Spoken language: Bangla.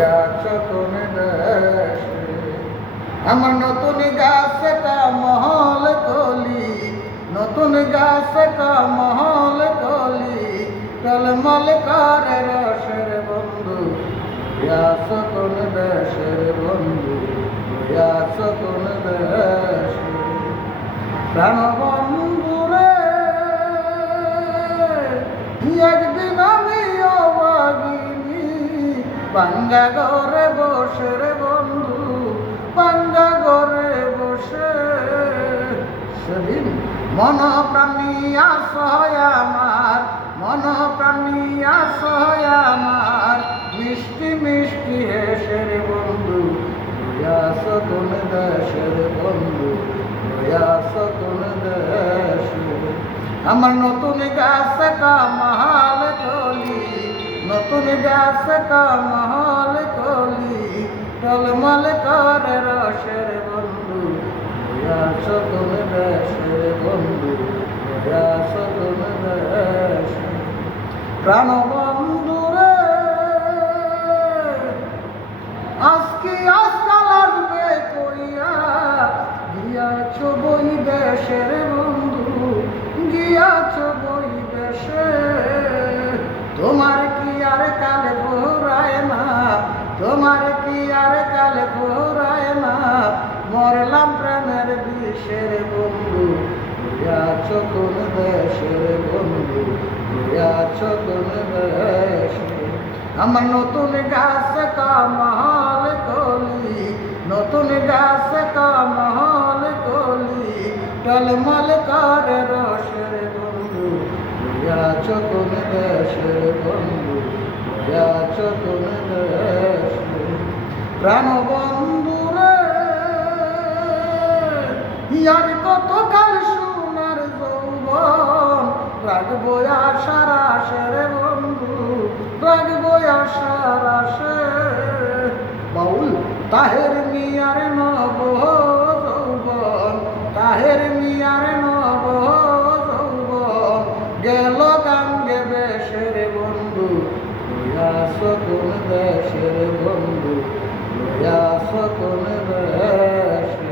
আছো কোন দেশে। আমার নতুন গাছে মহল কলি, নতুন গাছে মহল কলি, টলমল করে রসের বন্ধু, আছো কোন দেশের বন্ধু, আছো কোন দেশে। প্রাণ বন্ধু রে, একদিন আমি অবাগিনী বাঙ্গা ঘরে বসে রে বন্ধু, বাঙ্গা ঘরে বসে সেদিন মন প্রাণী আশয় আমার, মন প্রাণী আশয় আমার, মিষ্টি মিষ্টি হেসে রে বন্ধু, আছো কোন দেশের বন্ধু, আছো কোন দেশে। আমার নতুন গাছে মহল কলি, নতুন গাছে মহল কলি, টলমল করে রসের বন্ধু, আছো কোন দেশের বন্ধু, আছো কোন দেশে। প্রাণ বন্ধু রে, আজকে আজকাল আসবে কইয়া, গিয়াছো বই দেশের বন্ধু, গিয়াছো বই দেশে। তোমার কি আর কাল ঘোরায় না, তোমার কি আর কাল ঘোরায় না, মরলাম প্রেমের বিষের বন্ধু, আছো কোন দেশের বন্ধু, আছো কোন দেশে। আমার নতুন গাছে মহল কলি, নতুন গাছে মহল কলি, টলমল করে রসের বন্ধু, আছো কোন দেশের বন্ধু, আছো কোন দেশে। প্রাণ বন্ধু রে, আর কত কাল সোনার যৌবন, রাখবো আশার আশের বন্ধু, রাখবো আশার আশে। বাউল তাহের মিয়ার নব যৌবন, তাহের মিয়ার নব যৌবন, গেল গাঙ্গে বেশের বন্ধু, আছো কোন দেশের বন্ধু, আছো কোন দেশে।